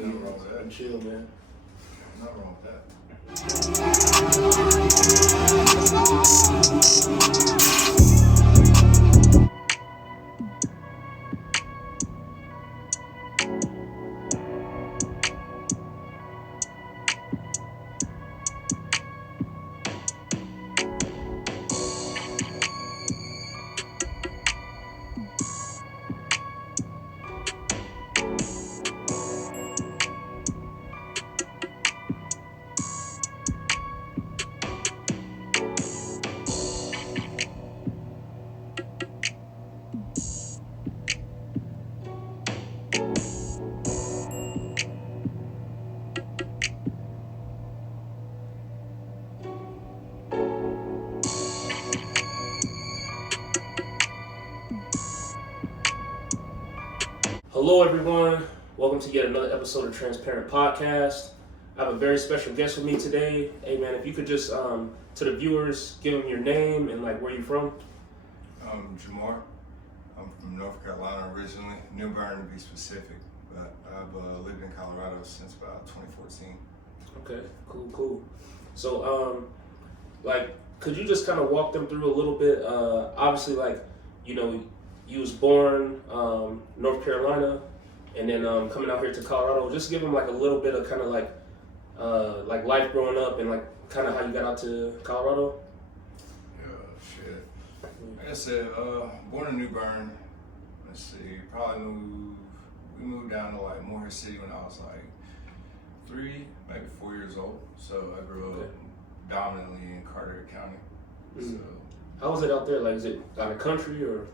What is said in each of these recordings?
Nothing wrong with that. Chill, man. Nothing wrong with that. Hello, everyone. Welcome to yet another episode of Transparent Podcast. I have a very special guest with me today. Hey, man, if you could just, to the viewers, give them your name and, like, where you from. I'm Jamar. I'm from North Carolina originally, New Bern to be specific, but I've lived in Colorado since about 2014. Okay, cool. So, could you just kind of walk them through a little bit? Obviously, you was born North Carolina, and then coming out here to Colorado. Just give them like a little bit of kind of like life growing up and like kind of how you got out to Colorado. Yeah, shit. Like I said, born in New Bern. Let's see, we moved down to like Morehead City when I was like 3, maybe 4 years old. So I grew up dominantly in Carteret County. Mm-hmm. So how was it out there? Like, is it out of country or?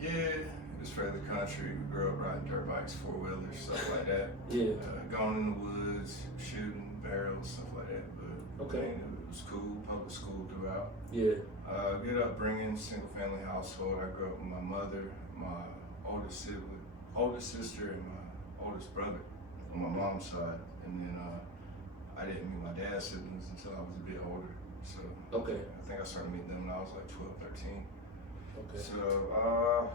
yeah, it was fairly country. We grew up riding dirt bikes, 4-wheelers, stuff like that. Yeah. Going in the woods, shooting barrels, stuff like that. But okay. I mean, it was cool, public school throughout. Yeah. Good upbringing, single family household. I grew up with my mother, my oldest sister, and my oldest brother on my mom's side. And then I didn't meet my dad's siblings until I was a bit older. So okay. I think I started meeting them when I was like 12, 13. Okay. So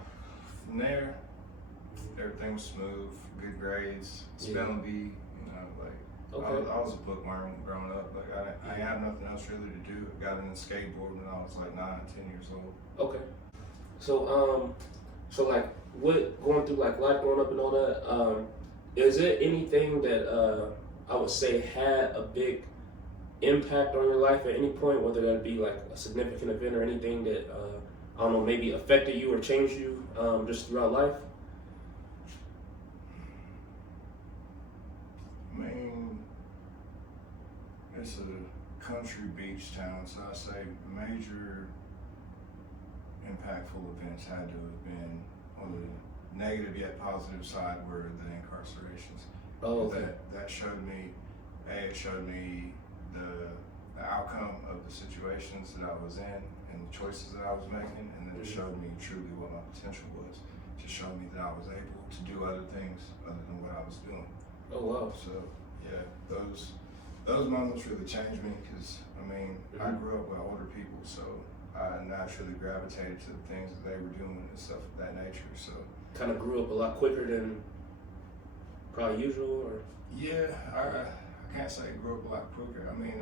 from there, everything was smooth, good grades, spelling bee, okay. I was a bookworm growing up. Like I had nothing else really to do. I got into skateboarding when I was like 9, 10 years old. Okay. So like what going through like life growing up and all that, is it anything that I would say had a big impact on your life at any point, whether that be like a significant event or anything that I don't know, maybe affected you or changed you just throughout life? I mean, it's a country beach town, so I say major impactful events had to have been on the negative yet positive side were the incarcerations. Oh, okay. That showed me, it showed me the outcome of the situations that I was in and the choices that I was making, and then it showed me truly what my potential was. To show me that I was able to do other things other than what I was doing. Oh wow. So yeah, those moments really changed me because I mean I grew up with older people, so I naturally gravitated to the things that they were doing and stuff of that nature. So kind of grew up a lot quicker than probably usual, or? Yeah, I can't say I grew up a lot quicker. I mean,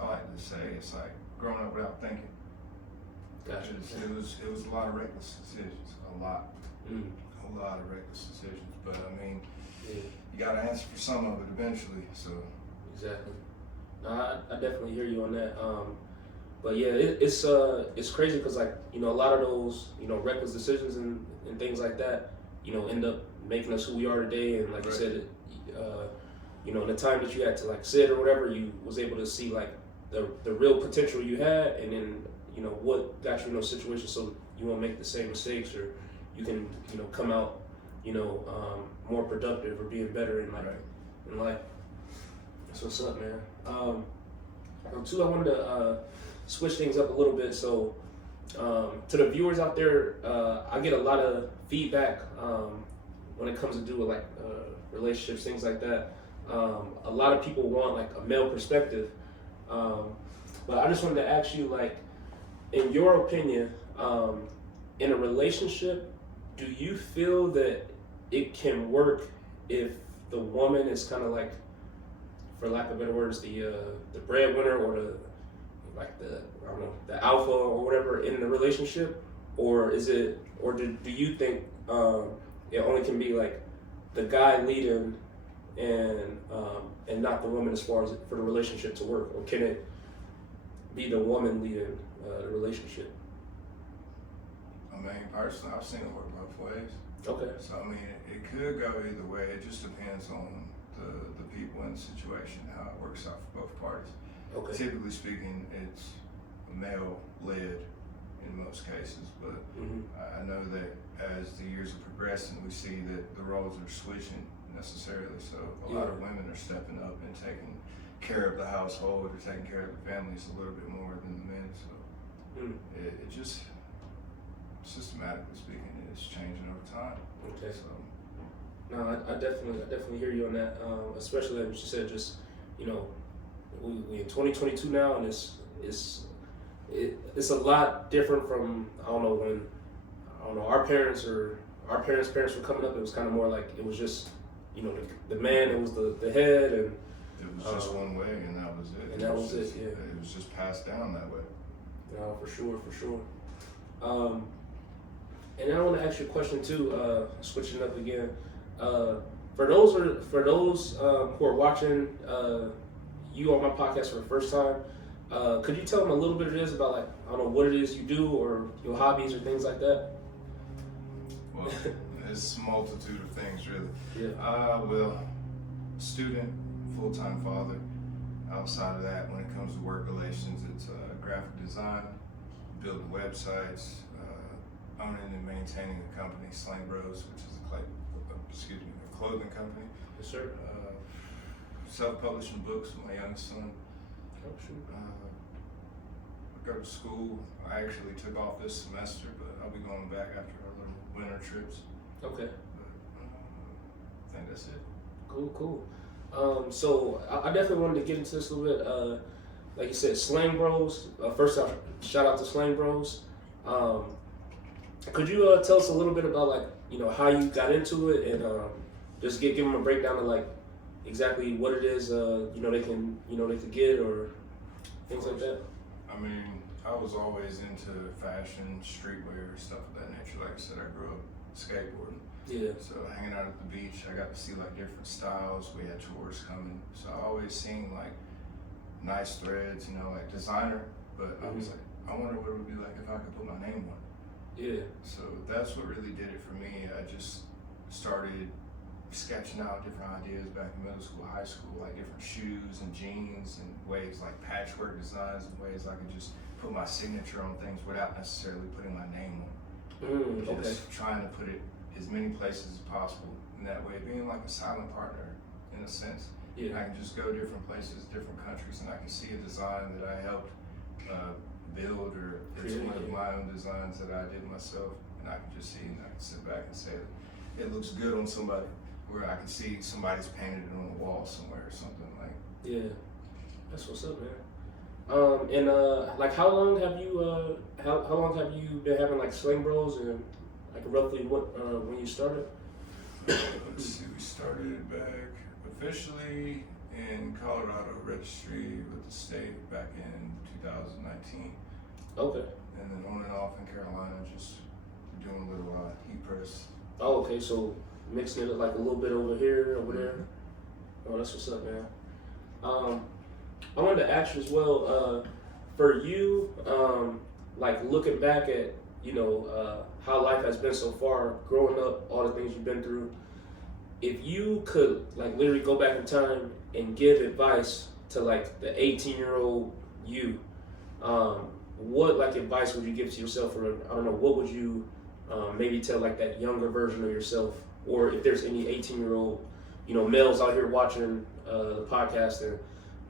I like to say it's like growing up without thinking. Gotcha. It was a lot of reckless decisions, a lot of reckless decisions. But I mean, you got to answer for some of it eventually. So exactly. No, I definitely hear you on that. But yeah, it's crazy because like a lot of those reckless decisions and things like that end up making us who we are today. And like you said, in the time that you had to like sit or whatever, you was able to see like the real potential you had, and then what got you in those situations so you won't make the same mistakes, or you can come out more productive or being better in life. That's what's up, man. Too, I wanted to switch things up a little bit. So to the viewers out there, I get a lot of feedback when it comes to do with like relationships, things like that. A lot of people want like a male perspective, but I just wanted to ask you, like, in your opinion, in a relationship, do you feel that it can work if the woman is kind of like, for lack of better words, the breadwinner or the I don't know, the alpha or whatever in the relationship, or is it, or do you think it only can be like the guy leading and not the woman as far as for the relationship to work, or can it be the woman leading the relationship? I mean, personally, I've seen it work both ways. Okay. So I mean, it could go either way. It just depends on the people and the situation, how it works out for both parties. Okay. Typically speaking, it's male led in most cases, but I know that as the years are progressing, we see that the roles are switching necessarily. So a lot of women are stepping up and taking care of the household or taking care of the families a little bit more than the men. So it just, systematically speaking, it's changing over time. Okay. So. No, I definitely hear you on that. Especially like what you said, just we in 2022 now, and it's a lot different from our parents were coming up. It was kind of more like it was just the man, it was the head, and it was just one way, and that was it. And that was it. Yeah. It was just passed down that way. No, for sure. And I want to ask you a question too. Switching up again. For those who are watching you on my podcast for the first time, could you tell them a little bit of this about, like, I don't know, what it is you do or your hobbies or things like that? Well, it's a multitude of things, really. Yeah. Well, student, full-time father. Outside of that, when it comes to work relations, it's graphic design, building websites, owning and maintaining a company, Slangbros, which is a clothing company. Yes, sir. Self-publishing books with my youngest son. Oh, shoot. I go to school. I actually took off this semester, but I'll be going back after our little winter trips. Okay. But, I think that's it. Cool. So I definitely wanted to get into this a little bit. Like you said, Slangbros. First off, shout out to Slangbros. Could you tell us a little bit about, like, how you got into it, and just give them a breakdown of, like, exactly what it is they could get or things like that? I mean, I was always into fashion, streetwear, stuff of that nature. Like I said, I grew up skateboarding. Yeah. So hanging out at the beach, I got to see like different styles. We had tours coming, so I always seen like nice threads, like designer. But I was like, I wonder what it would be like if I could put my name on it. Yeah. So that's what really did it for me. I just started sketching out different ideas back in middle school, high school, like different shoes and jeans and ways like patchwork designs and ways I could just put my signature on things without necessarily putting my name on it. Okay. Just trying to put it as many places as possible. In that way, being like a silent partner in a sense. Yeah. I can just go different places, different countries, and I can see a design that I helped build, or it's one of my own designs that I did myself, and I can just see and I can sit back and say it looks good on somebody, where I can see somebody's painted it on the wall somewhere or something like. Yeah, that's what's up, man. And like, how long have you been having like Slangbros, and like roughly when you started? Let's see, we started back officially in Colorado, registry with the state back in 2019. Okay. And then on and off in Carolina, just doing a little e-press. Oh, okay. So mixing it like a little bit over here, over there. Oh, that's what's up, man. I wanted to ask you as well, for you, like looking back at, how life has been so far, growing up, all the things you've been through, if you could like literally go back in time and give advice to like the 18-year-old you, what like advice would you give to yourself, or I don't know, what would you maybe tell like that younger version of yourself, or if there's any 18-year-old, males out here watching the podcast, and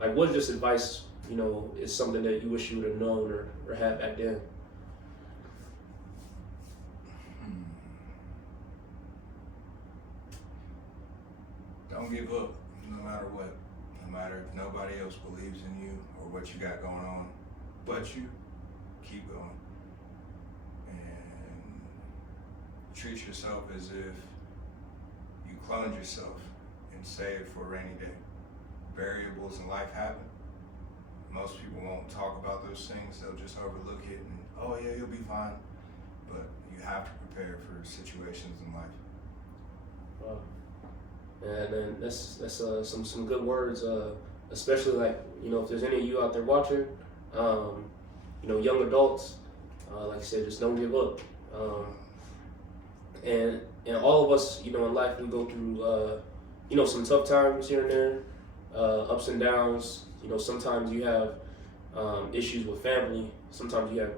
like what just advice, is something that you wish you would have known or had back then? Don't give up, no matter what. No matter if nobody else believes in you or what you got going on, but you keep going. And treat yourself as if you cloned yourself and save for a rainy day. Variables in life happen. Most people won't talk about those things. They'll just overlook it and, oh yeah, you'll be fine. But you have to prepare for situations in life. Wow. And then that's some good words, especially like, if there's any of you out there watching, young adults, like I said, just don't give up. And all of us, in life, we go through, some tough times here and there, ups and downs. Sometimes you have issues with family. Sometimes you have,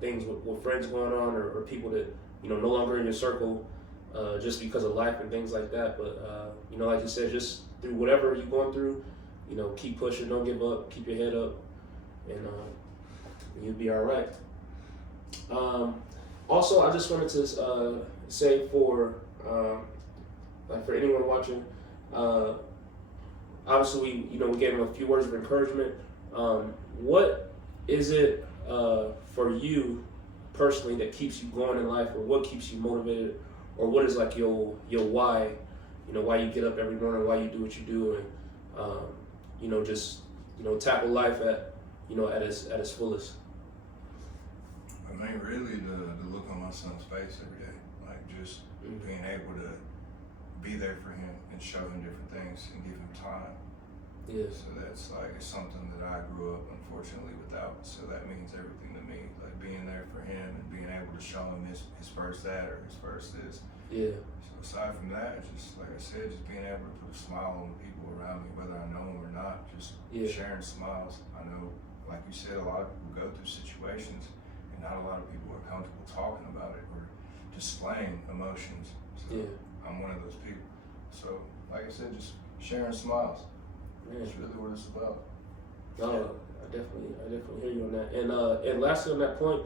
things with friends going on, or people that, no longer in your circle, just because of life and things like that. But, like you said, just through whatever you're going through, keep pushing, don't give up, keep your head up, and you'll be all right. Also, I just wanted to say for anyone watching, obviously we gave them a few words of encouragement. What is it for you personally that keeps you going in life, or what keeps you motivated, or what is like your why? Why you get up every morning, why you do what you do, and just tackle life at at its fullest. I mean, really, the look on my son's face every day, like just being able to be there for him and show him different things and give him time. Yeah. So that's like, it's something that I grew up unfortunately without. So that means everything to me. Like being there for him and being able to show him his first that or his first this. Yeah. So aside from that, just like I said, just being able to put a smile on the people around me, whether I know them or not, just sharing smiles. I know, like you said, a lot of people go through situations and not a lot of people are comfortable talking about it or displaying emotions. So I'm one of those people. So like I said, just sharing smiles. That's really what it's about. No, I definitely hear you on that. And lastly on that point,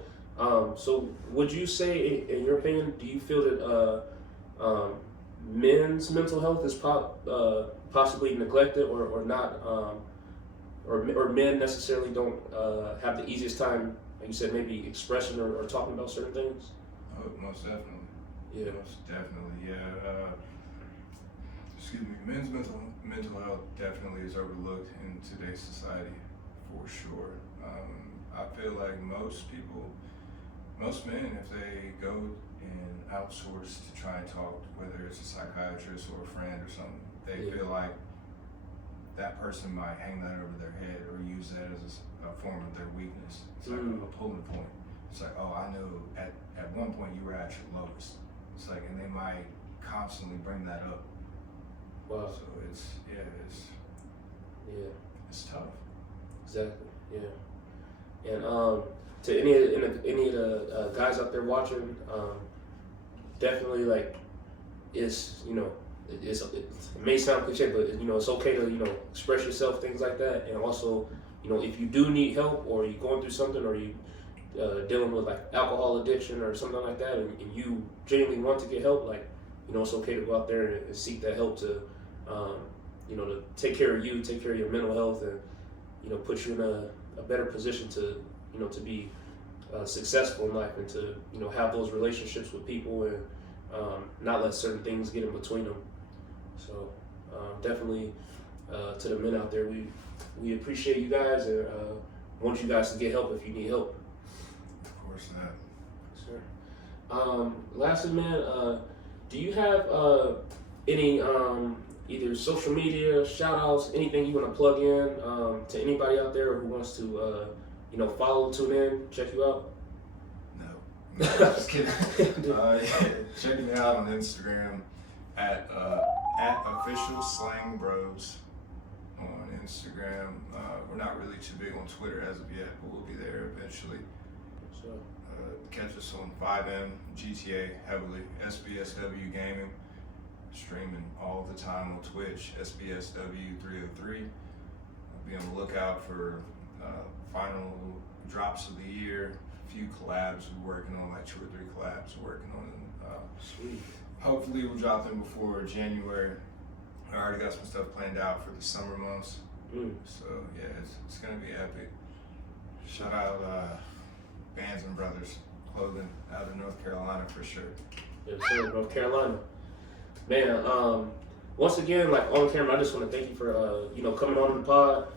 so would you say, in your opinion, do you feel that men's mental health is possibly neglected or not, or men necessarily don't have the easiest time, like you said, maybe expressing or talking about certain things? Oh, most definitely. Yeah. Most definitely, yeah. Men's mental health definitely is overlooked in today's society, for sure. I feel like most men, if they go and outsource to try and talk, whether it's a psychiatrist or a friend or something, they feel like that person might hang that over their head or use that as a form of their weakness. It's like a pulling point. It's like, oh, I know at one point you were at your lowest. It's like, and they might constantly bring that up. Wow. So it's tough. Exactly. Yeah. And to any of the guys out there watching, definitely like it may sound cliche, but it's okay to express yourself, things like that. And also, if you do need help or you're going through something or you dealing with like alcohol addiction or something like that, and you genuinely want to get help, like it's okay to go out there and seek that help to to take care of you, take care of your mental health, and put you in a better position to to be successful in life and to have those relationships with people and not let certain things get in between them. So definitely to the men out there, we appreciate you guys and want you guys to get help if you need help. Of course not. Sure. Lastly, man, do you have any either social media, shout outs, anything you want to plug in to anybody out there who wants to follow, tune in, check you out? No, just kidding. Check me out on Instagram at official Slangbros on Instagram. We're not really too big on Twitter as of yet, but we'll be there eventually. So, catch us on 5M, GTA heavily, SBSW Gaming, streaming all the time on Twitch, SBSW 303. Be on the lookout for final drops of the year, a few collabs we're working on, like 2 or 3 collabs we're working on. sweet. Hopefully we'll drop them before January. I already got some stuff planned out for the summer months. So yeah, it's gonna be epic. Shout out Bands and Brothers Clothing out of North Carolina for sure. Yes, sir, North Carolina. Man, once again, like on camera, I just want to thank you for coming on the pod.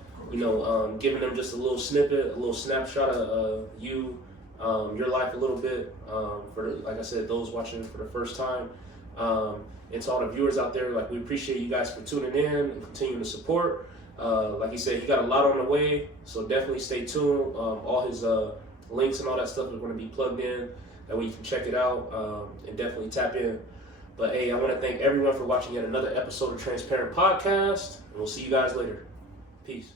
Giving them just a little snippet, a little snapshot of you, your life a little bit. For like I said, those watching for the first time, and to all the viewers out there, like we appreciate you guys for tuning in and continuing to support. Like he said, he got a lot on the way, so definitely stay tuned. All his links and all that stuff are going to be plugged in. That way you can check it out and definitely tap in. But hey, I want to thank everyone for watching yet another episode of Transparent Podcast, and we'll see you guys later. Peace.